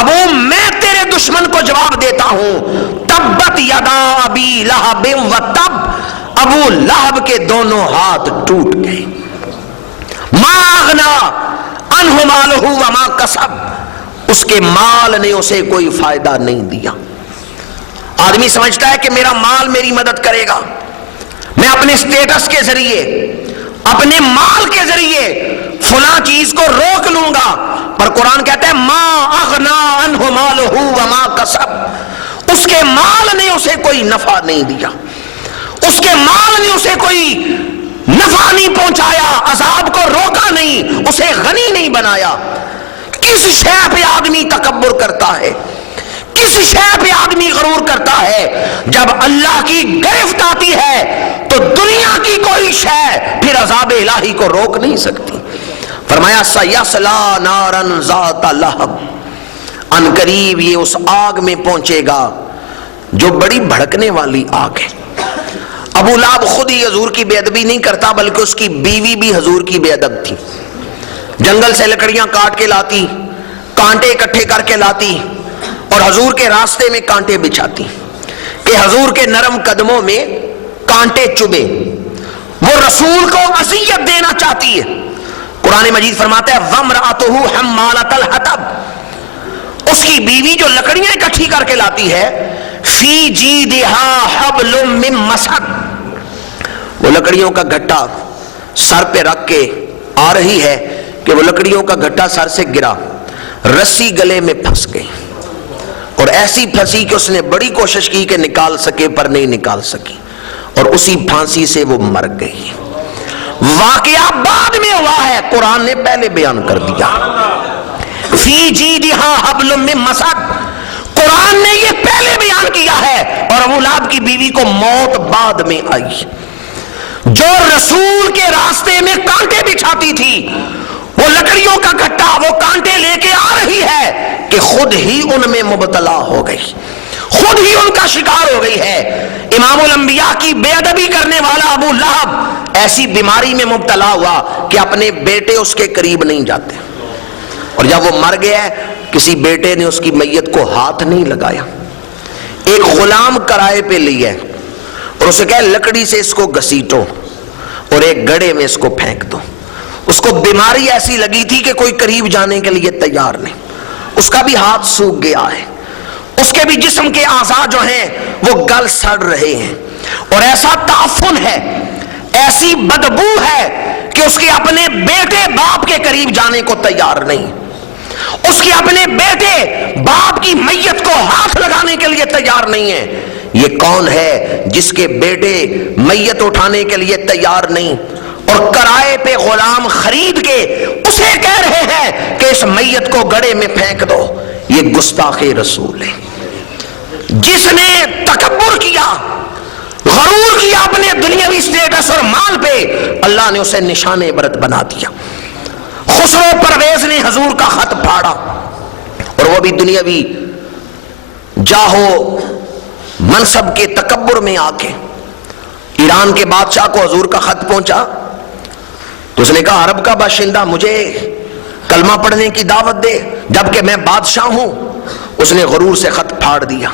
ابو میں تیرے دشمن کو جواب دیتا ہوں، تبت یدا ابی لہب و تب، ابو لہب کے دونوں ہاتھ ٹوٹ گئے، ما اغنا عنہ مالہ وما کسب، اس کے مال نے اسے کوئی فائدہ نہیں دیا۔ آدمی سمجھتا ہے کہ میرا مال میری مدد کرے گا، میں اپنے سٹیٹس کے ذریعے، اپنے مال کے ذریعے فلاں چیز کو روک لوں گا، پر قرآن کہتا ہے ما اغنا عنہ مالہ وما کسب، اس کے مال نے اسے کوئی نفع نہیں دیا، اس کے مال نے اسے کوئی نفع نہیں پہنچایا، عذاب کو روکا نہیں، اسے غنی نہیں بنایا۔ کس شے پہ آدمی تکبر کرتا ہے، کس شے پہ آدمی غرور کرتا ہے؟ جب اللہ کی گرفت آتی ہے تو دنیا کی کوئی شے پھر عذاب الہی کو روک نہیں سکتی۔ فرمایا سیصلی نارا ذات لہب، ان قریب یہ اس آگ میں پہنچے گا جو بڑی بھڑکنے والی آگ ہے۔ ابو لہب خود ہی حضور کی بے ادبی نہیں کرتا، بلکہ اس کی بیوی بھی حضور کی بے ادب تھی، جنگل سے لکڑیاں کاٹ کے لاتی، کانٹے اکٹھے کر کے لاتی اور حضور کے راستے میں کانٹے بچھاتی کہ حضور کے نرم قدموں میں کانٹے چبھے۔ وہ رسول کو اذیت دینا چاہتی ہے۔ قرآن مجید فرماتا ہے وَامْرَأَتُهُ حَمَّالَةَ الْحَطَبِ، اس کی بیوی جو لکڑیاں اکٹھی کر کے لاتی ہے، فی جیدہا حبل من مسد، وہ لکڑیوں کا گھٹا سر پہ رکھ کے آ رہی ہے کہ وہ لکڑیوں کا گھٹا سر سے گرا، رسی گلے میں پھنس گئی، اور ایسی پھنسی کہ اس نے بڑی کوشش کی کہ نکال سکے پر نہیں نکال سکی، اور اسی پھانسی سے وہ مر گئی۔ واقعہ بعد میں ہوا ہے، قرآن نے پہلے بیان کر دیا۔ فی جیدہا حبل من مسد، قرآن نے یہ پہلے بیان کیا ہے، اور ابو لہب کی بیوی کو موت بعد میں آئی۔ جو رسول کے راستے میں کانٹے بچھاتی تھی، وہ لکڑیوں کا گھٹا، وہ کانٹے لے کے آ رہی ہے کہ خود ہی ان میں مبتلا ہو گئی، خود ہی ان کا شکار ہو گئی ہے۔ امام الانبیاء کی بے ادبی کرنے والا ابو لہب ایسی بیماری میں مبتلا ہوا کہ اپنے بیٹے اس کے قریب نہیں جاتے، اور جب وہ مر گیا کسی بیٹے نے اس کی میت کو ہاتھ نہیں لگایا۔ ایک غلام کرائے پہ لیا اور اسے کہا لکڑی سے اس کو گھسیٹو اور ایک گڑھے میں اس کو پھینک دو۔ اس کو بیماری ایسی لگی تھی کہ کوئی قریب جانے کے لیے تیار نہیں، اس کا بھی ہاتھ سوکھ گیا ہے، اس کے بھی جسم کے اعضاء جو ہیں وہ گل سڑ رہے ہیں، اور ایسا تعفن ہے، ایسی بدبو ہے کہ اس کے اپنے بیٹے باپ کے قریب جانے کو تیار نہیں، اس کے اپنے بیٹے باپ کی میت کو ہاتھ لگانے کے لیے تیار نہیں ہے۔ یہ کون ہے جس کے بیٹے میت اٹھانے کے لیے تیار نہیں، اور کرائے پہ غلام خرید کے اسے کہہ رہے ہیں کہ اس میت کو گڑھے میں پھینک دو؟ یہ گستاخ رسول ہے۔ جس نے تکبر کیا، غرور کیا اپنے دنیاوی سٹیٹس اور مال پہ، اللہ نے اسے نشان عبرت بنا دیا۔ خسرو پرویز نے حضور کا خط پھاڑا، اور وہ بھی دنیاوی جاہو منصب کے تکبر میں آ کے ایران کے بادشاہ کو حضور کا خط پہنچا تو اس نے کہا عرب کا باشندہ مجھے کلمہ پڑھنے کی دعوت دے جبکہ میں بادشاہ ہوں۔ اس نے غرور سے خط پھاڑ دیا۔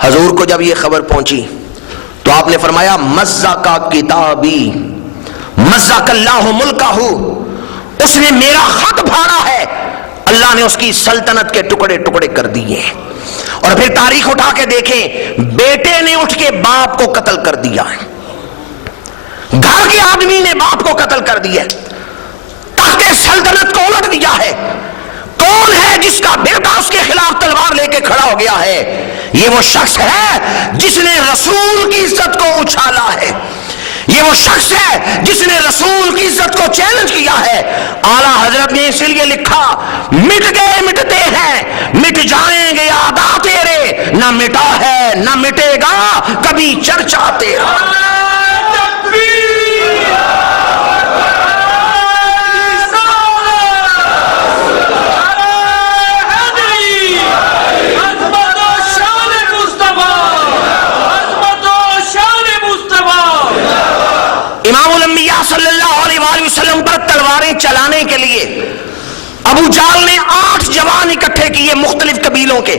حضور کو جب یہ خبر پہنچی تو آپ نے فرمایا مزق کتابی مزق اللہ ملکہ، اس نے میرا خط پھاڑا ہے، اللہ نے اس کی سلطنت کے ٹکڑے ٹکڑے کر دیے۔ اور پھر تاریخ اٹھا کے دیکھیں، بیٹے نے اٹھ کے باپ کو قتل کر دیا ہے، گھر کے آدمی نے باپ کو قتل کر دیا، تخت سلطنت کو الٹ دیا ہے۔ کون ہے جس کا بیٹا اس کے خلاف تلوار لے کے کھڑا ہو گیا ہے؟ یہ وہ شخص ہے جس نے رسول کی عزت کو اچھالا ہے، یہ وہ شخص ہے جس نے رسول کی عزت کو چیلنج کیا ہے۔ اعلیٰ حضرت نے اس لیے لکھا مٹ گئے مٹتے ہیں، مٹ جائیں گے ادا تیرے، نہ مٹا ہے نہ مٹے گا کبھی چرچا تیرا۔ امام الانبیاء صلی اللہ علیہ وآلہ وسلم پر تلواریں چلانے کے لیے ابو جہل نے 8 جوان اکٹھے کیے لیے مختلف قبیلوں کے،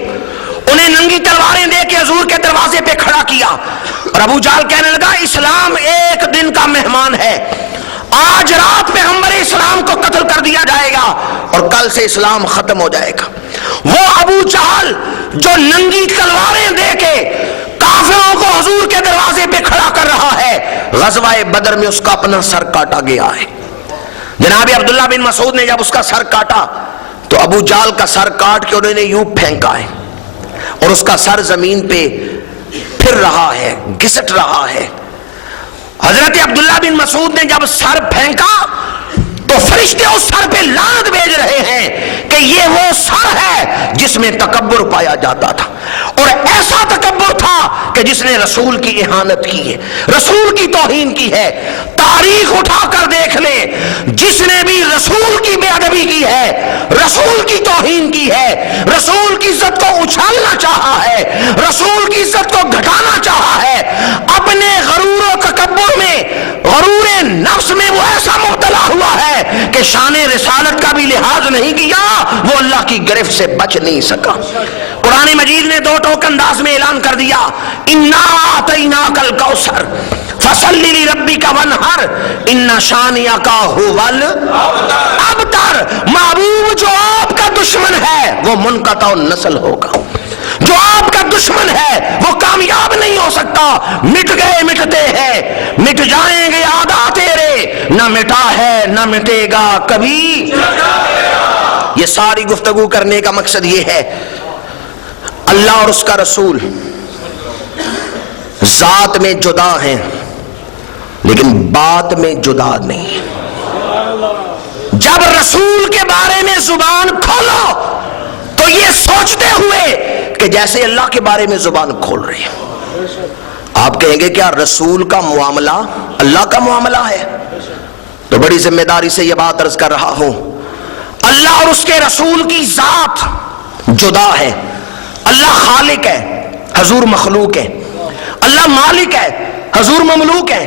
انہیں ننگی تلواریں دے کے حضور کے دروازے پہ کھڑا کیا، اور ابو جہل کہنے لگا اسلام ایک دن کا مہمان ہے، آج رات پیغمبر اسلام کو قتل کر دیا جائے گا اور کل سے اسلام ختم ہو جائے گا۔ وہ ابو جہل جو ننگی تلواریں دے کے کافروں کو حضور کے دروازے پہ کھڑا کر رہا ہے، غزوہ بدر میں اس کا اپنا سر کاٹا گیا ہے۔ جناب عبداللہ بن مسعود نے جب اس کا سر کاٹا تو ابو جہل کا سر کاٹ کے انہوں نے یوں پھینکا ہے اور اس کا سر زمین پہ پھر رہا ہے، گھسٹ رہا ہے۔ حضرت عبداللہ بن مسعود نے جب سر پھینکا تو فرشتے اس سر پہ لعنت بھیج رہے ہیں کہ یہ وہ سر ہے جس میں تکبر پایا جاتا تھا، اور ایسا تکبر تھا کہ جس نے رسول کی اہانت کی ہے، رسول کی توہین کی ہے۔ تاریخ اٹھا کر دیکھ لیں، جس نے بھی رسول کی بے ادبی کی ہے، رسول کی توہین کی ہے، رسول کی عزت کو اچھالنا چاہا ہے، رسول کی عزت کو گھٹانا چاہا ہے، اپنے غرور و تکبر میں، غرور نفس میں وہ ایسا مبتلا ہوا ہے کہ شان رسالت کا بھی لحاظ نہیں کیا، وہ اللہ کی گرفت سے بچ نہیں سکا۔ قرآن مجید نے دو ٹوک انداز میں اعلان کر دیا، انا اعطیناک الکوثر فصل لربک وانحر ان شانئک ھو الابتر۔ محبوب جو آپ کا دشمن ہے وہ منقطع النسل ہوگا، جو آپ کا دشمن ہے وہ کامیاب نہیں ہو سکتا۔ مٹ گئے مٹتے ہیں، مٹ جائیں گے آدھا تیرے، نہ مٹا ہے نہ مٹے گا کبھی۔ یہ ساری گفتگو کرنے کا مقصد یہ ہے، اللہ اور اس کا رسول ذات میں جدا ہیں لیکن بات میں جدا نہیں۔ جب رسول کے بارے میں زبان کھولو تو یہ سوچتے ہوئے کہ جیسے اللہ کے بارے میں زبان کھول رہی ہے۔ آپ کہیں گے کیا رسول کا معاملہ اللہ کا معاملہ ہے؟ تو بڑی ذمہ داری سے یہ بات عرض کر رہا ہوں، اللہ اور اس کے رسول کی ذات جدا ہے۔ اللہ خالق ہے، حضور مخلوق ہے۔ اللہ مالک ہے، حضور مملوک ہے۔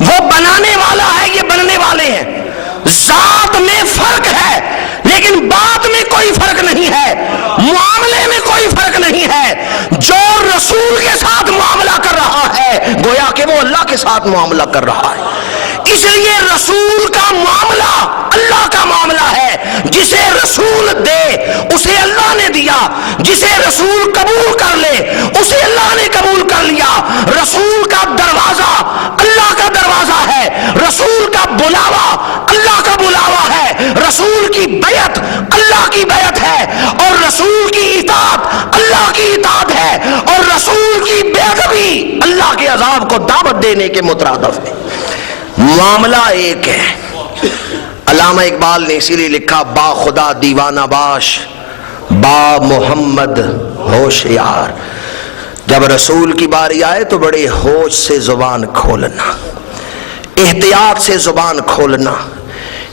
وہ بنانے والا ہے، یہ بننے والے ہیں۔ ذات میں فرق ہے لیکن بات میں کوئی فرق نہیں ہے، معاملے میں کوئی فرق نہیں ہے۔ جو رسول کے ساتھ معاملہ کر رہا ہے گویا کہ وہ اللہ کے ساتھ معاملہ کر رہا ہے۔ اس لیے رسول کا معاملہ اللہ کا معاملہ ہے۔ جسے رسول دے اسے اللہ نے دیا، جسے رسول قبول کر لے اسے اللہ نے قبول کر لیا۔ رسول کا دروازہ اللہ کا دروازہ ہے، رسول کا بلاوا اللہ کا بلاوا ہے، رسول کی بیعت اللہ کی بیعت ہے، اور رسول کی اطاعت اللہ کی اطاعت ہے، اور رسول کی بے ادبی اللہ کے عذاب کو دعوت دینے کے مترادف ہے۔ معاملہ ایک ہے۔ علامہ اقبال نے اسی لیے لکھا، با خدا دیوانہ باش با محمد ہوشیار۔ جب رسول کی باری آئے تو بڑے ہوش سے زبان کھولنا، احتیاط سے زبان کھولنا۔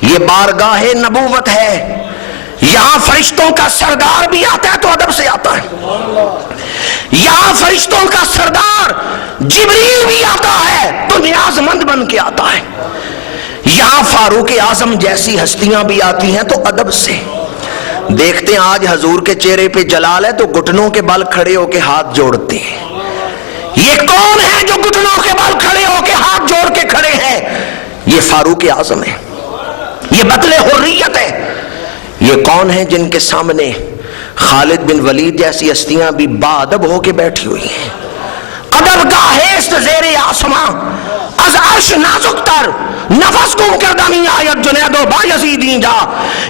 یہ بارگاہ نبوت ہے، یہاں فرشتوں کا سردار بھی آتا ہے تو ادب سے آتا ہے، یہاں فرشتوں کا سردار جبریل بھی آتا ہے تو نیاز مند بن کے آتا ہے، یہاں فاروق اعظم جیسی ہستیاں بھی آتی ہیں تو ادب سے۔ دیکھتے ہیں آج حضور کے چہرے پہ جلال ہے تو گھٹنوں کے بل کھڑے ہو کے ہاتھ جوڑتے ہیں۔ یہ کون ہے جو گھٹنوں کے بل کھڑے ہو کے ہاتھ جوڑ کے کھڑے ہیں؟ یہ فاروق اعظم ہے، یہ بطل حریت ہے۔ یہ کون ہے جن کے سامنے خالد بن ولید جیسی ہستیاں بھی با ادب ہو کے بیٹھی ہوئی ہیں؟ ادب کا ہیست زیر آسماں از عرش نازک تر، نفس گم کردمی آیت جنید و بایزیدین جا۔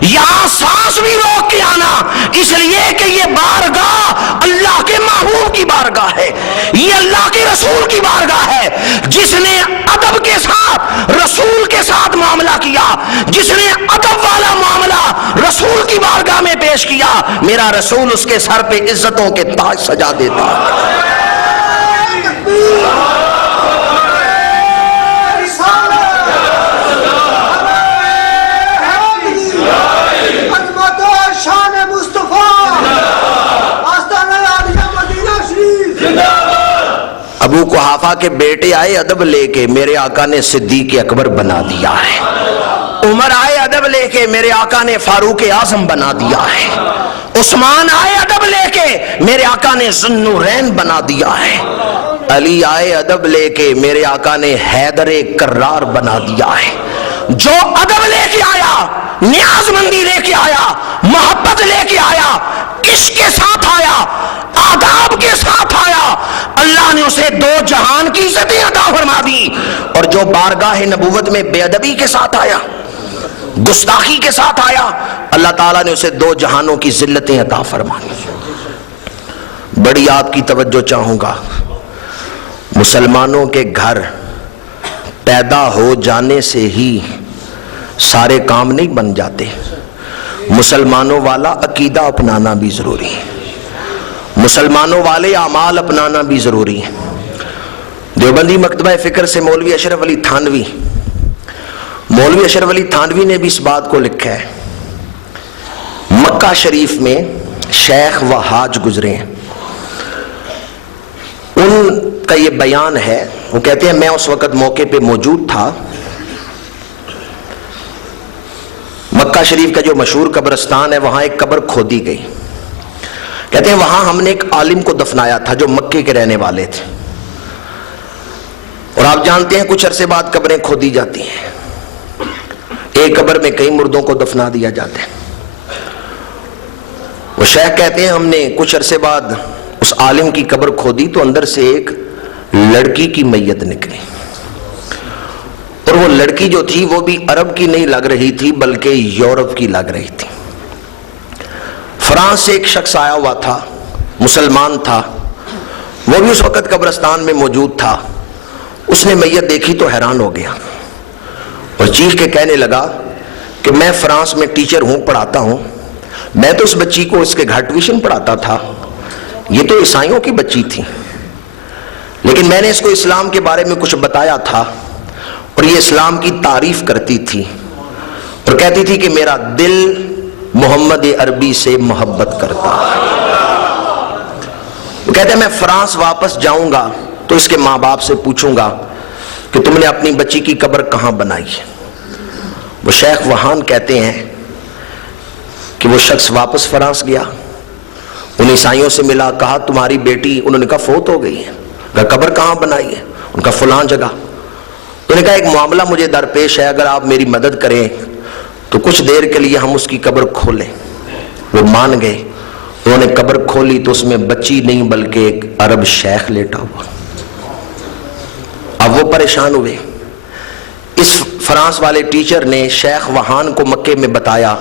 یہاں سانس بھی روک کے آنا اس لیے کہ یہ بارگاہ اللہ کے محبوب کی بارگاہ ہے، یہ اللہ کے رسول کی بارگاہ ہے۔ جس نے ادب کے ساتھ رسول کے ساتھ معاملہ کیا، جس نے ادب والا معاملہ رسول کی بارگاہ میں پیش کیا، میرا رسول اس کے سر پہ عزتوں کے تاج سجا دیتا ہے۔ ابو قحافہ کے بیٹے آئے ادب لے کے، میرے آقا نے صدیق اکبر بنا دیا ہے۔ عمر آئے ادب لے کے، میرے آقا نے فاروق اعظم بنا دیا ہے۔ عثمان آئے ادب لے کے، میرے آقا نے ذوالنورین بنا دیا ہے۔ علی آئے ادب لے کے، میرے آقا نے حیدر کرار بنا دیا ہے۔ جو ادب لے کے آیا، نیاز مندی لے کے آیا، محبت لے کے آیا، کس کے ساتھ آیا؟ آداب کے ساتھ آیا، اللہ نے اسے دو جہان کی عزتیں عطا فرما دی۔ اور جو بارگاہ نبوت میں بے ادبی کے ساتھ آیا، گستاخی کے ساتھ آیا، اللہ تعالیٰ نے اسے دو جہانوں کی ذلتیں عطا فرمانی۔ بڑی آپ کی توجہ چاہوں گا، مسلمانوں کے گھر پیدا ہو جانے سے ہی سارے کام نہیں بن جاتے، مسلمانوں والا عقیدہ اپنانا بھی ضروری ہے، مسلمانوں والے اعمال اپنانا بھی ضروری ہے۔ دیوبندی مکتبہ فکر سے مولوی اشرف علی تھانوی نے بھی اس بات کو لکھا ہے۔ مکہ شریف میں شیخ و حاج گزرے ہیں، ان کا یہ بیان ہے، وہ کہتے ہیں میں اس وقت موقع پہ موجود تھا، مکہ شریف کا جو مشہور قبرستان ہے وہاں ایک قبر کھودی گئی، کہتے ہیں وہاں ہم نے ایک عالم کو دفنایا تھا جو مکے کے رہنے والے تھے، اور آپ جانتے ہیں کچھ عرصے بعد قبریں کھودی جاتی ہیں، ایک قبر میں کئی مردوں کو دفنا دیا جاتا ہے۔ وہ شیخ کہتے ہیں ہم نے کچھ عرصے بعد اس عالم کی قبر کھودی تو اندر سے ایک لڑکی کی میت نکلی، اور وہ لڑکی جو تھی وہ بھی عرب کی نہیں لگ رہی تھی بلکہ یورپ کی لگ رہی تھی۔ فرانس سے ایک شخص آیا ہوا تھا، مسلمان تھا، وہ بھی اس وقت قبرستان میں موجود تھا، اس نے میت دیکھی تو حیران ہو گیا اور چیخ کے کہنے لگا کہ میں فرانس میں ٹیچر ہوں، پڑھاتا ہوں، میں تو اس بچی کو اس کے گھر ٹیوشن پڑھاتا تھا، یہ تو عیسائیوں کی بچی تھی، لیکن میں نے اس کو اسلام کے بارے میں کچھ بتایا تھا اور یہ اسلام کی تعریف کرتی تھی اور کہتی تھی کہ میرا دل محمد عربی سے محبت کرتا ہے۔ وہ کہتے ہیں میں فرانس واپس جاؤں گا تو اس کے ماں باپ سے پوچھوں گا کہ تم نے اپنی بچی کی قبر کہاں بنائی ہے۔ وہ شیخ وہان کہتے ہیں کہ وہ شخص واپس فرانس گیا، ان عیسائیوں سے ملا، کہا تمہاری بیٹی، انہوں نے کہا فوت ہو گئی ہے، کہا قبر کہاں بنائی ہے، ان کا فلاں جگہ۔ انہوں نے کہا ایک معاملہ مجھے درپیش ہے، اگر آپ میری مدد کریں تو کچھ دیر کے لیے ہم اس کی قبر کھولیں۔ وہ مان گئے، انہوں نے قبر کھولی تو اس میں بچی نہیں بلکہ ایک عرب شیخ لیٹا ہوا۔ اب وہ پریشان ہوئے، اس فرانس والے ٹیچر نے شیخ وہان کو مکے میں بتایا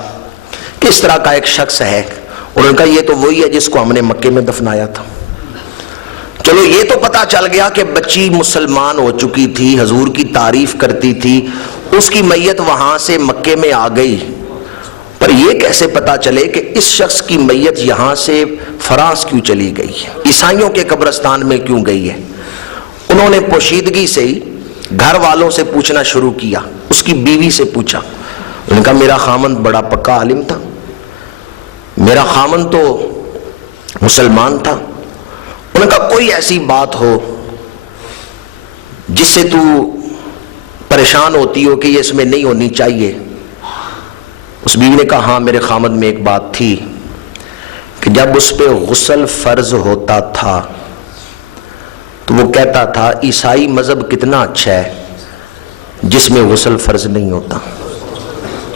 کہ اس طرح کا ایک شخص ہے، اور ان کا یہ تو وہی ہے جس کو ہم نے مکے میں دفنایا تھا۔ چلو یہ تو پتا چل گیا کہ بچی مسلمان ہو چکی تھی، حضور کی تعریف کرتی تھی، اس کی میت وہاں سے مکے میں آ گئی، پر یہ کیسے پتا چلے کہ اس شخص کی میت یہاں سے فرانس کیوں چلی گئی ہے، عیسائیوں کے قبرستان میں کیوں گئی ہے؟ انہوں نے پوشیدگی سے ہی گھر والوں سے پوچھنا شروع کیا، اس کی بیوی سے پوچھا، انہوں نے کہا میرا خامند بڑا پکا عالم تھا، میرا خامند تو مسلمان تھا، انہوں نے کہا کوئی ایسی بات ہو جس سے تو پریشان ہوتی ہو کہ یہ اس میں نہیں ہونی چاہیے؟ اس بیوی نے کہا ہاں میرے خامند میں ایک بات تھی کہ جب اس پہ غسل فرض ہوتا تھا تو وہ کہتا تھا عیسائی مذہب کتنا اچھا ہے جس میں غسل فرض نہیں ہوتا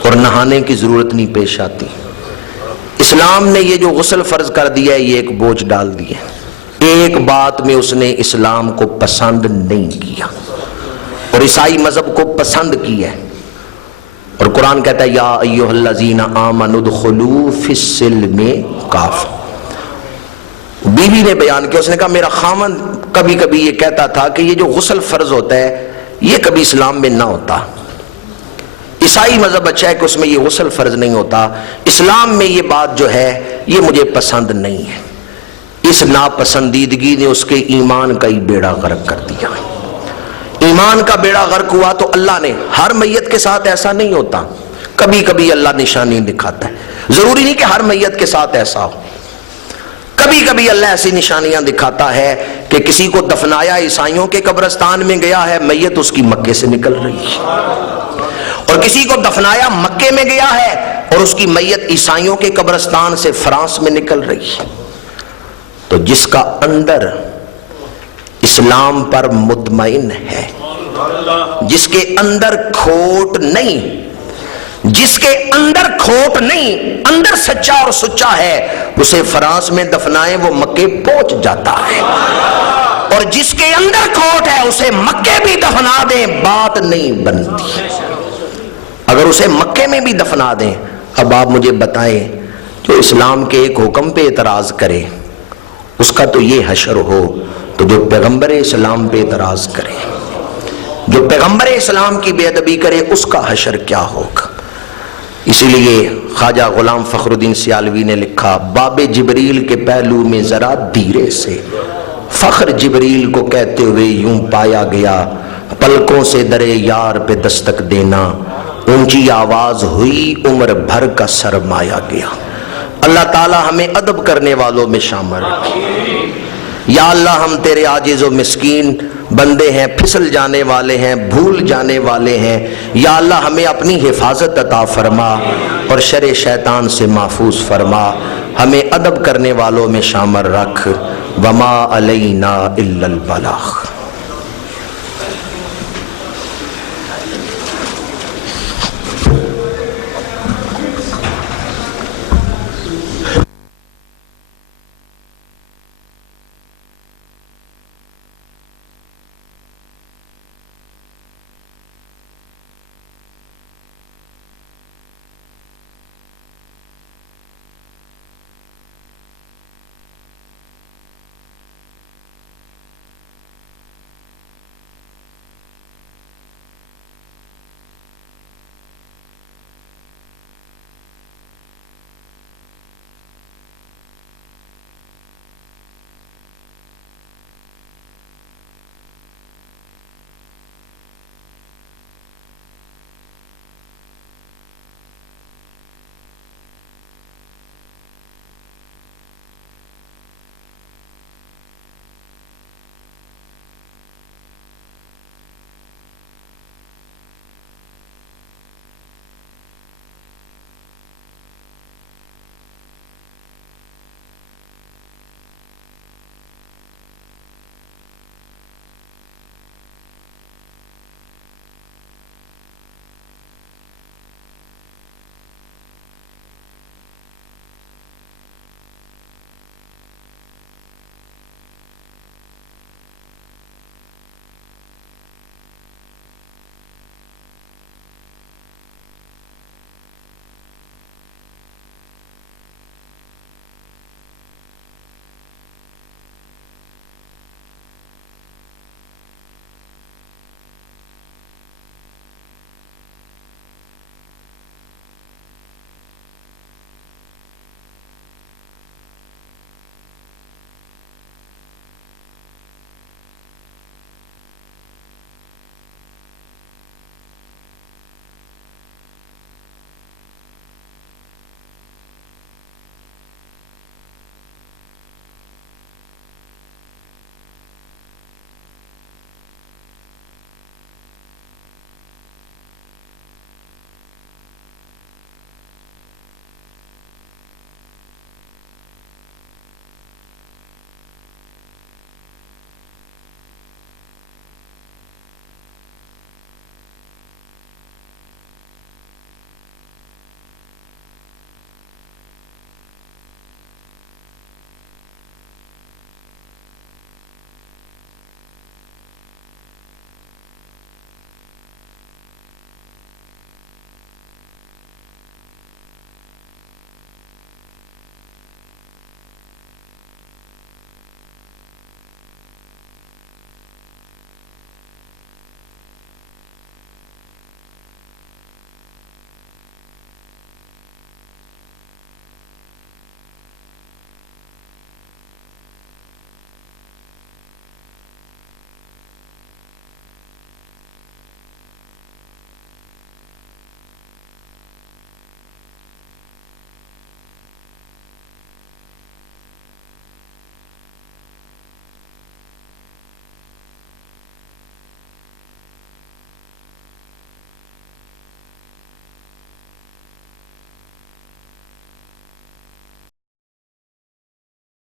اور نہانے کی ضرورت نہیں پیش آتی، اسلام نے یہ جو غسل فرض کر دیا ہے یہ ایک بوجھ ڈال دیا، ایک بات میں اس نے اسلام کو پسند نہیں کیا اور عیسائی مذہب کو پسند کیا ہے، اور قرآن کہتا ہے یا ایھا الذین آمنوا ادخلوا فی السلم کافہ۔ بیوی نے بیان کیا، اس نے کہا میرا خامند کبھی کبھی یہ کہتا تھا کہ یہ جو غسل فرض ہوتا ہے یہ کبھی اسلام میں نہ ہوتا، عیسائی مذہب اچھا ہے کہ اس میں یہ غسل فرض نہیں ہوتا، اسلام میں یہ بات جو ہے یہ مجھے پسند نہیں ہے۔ اس ناپسندیدگی نے اس کے ایمان کا ہی بیڑا غرق کر دیا۔ ایمان کا بیڑا غرق ہوا تو اللہ نے، ہر میت کے ساتھ ایسا نہیں ہوتا، کبھی کبھی اللہ نشانی دکھاتا ہے، ضروری نہیں کہ ہر میت کے ساتھ ایسا ہو، کبھی کبھی اللہ ایسی نشانیاں دکھاتا ہے کہ کسی کو دفنایا عیسائیوں کے قبرستان میں گیا ہے، میت اس کی مکے سے نکل رہی ہے، اور کسی کو دفنایا مکے میں گیا ہے اور اس کی میت عیسائیوں کے قبرستان سے فرانس میں نکل رہی ہے. تو جس کا اندر اسلام پر مطمئن ہے، جس کے اندر کھوٹ نہیں، جس کے اندر کھوٹ نہیں، اندر سچا اور سچا ہے، اسے فرانس میں دفنائیں وہ مکے پہنچ جاتا ہے. اور جس کے اندر کھوٹ ہے اسے مکے بھی دفنا دیں بات نہیں بنتی. اگر اسے مکے میں بھی دفنا دیں، اب آپ مجھے بتائیں جو اسلام کے ایک حکم پہ اعتراض کرے اس کا تو یہ حشر ہو، تو جو پیغمبر اسلام پہ اعتراض کرے، جو پیغمبر اسلام کی بے ادبی کرے، اس کا حشر کیا ہوگا. اسی لیے خواجہ غلام فخر الدین سیالوی نے لکھا، باب جبریل کے پہلو میں ذرا دھیرے سے فخر جبریل کو کہتے ہوئے یوں پایا گیا، پلکوں سے درے یار پہ دستک دینا، اونچی آواز ہوئی عمر بھر کا سرمایا گیا. اللہ تعالی ہمیں ادب کرنے والوں میں شامل رکھے. یا اللہ ہم تیرے عاجز و مسکین بندے ہیں، پھسل جانے والے ہیں، بھول جانے والے ہیں. یا اللہ ہمیں اپنی حفاظت عطا فرما اور شر شیطان سے محفوظ فرما. ہمیں ادب کرنے والوں میں شامل رکھ. وما علینا الا البلاغ.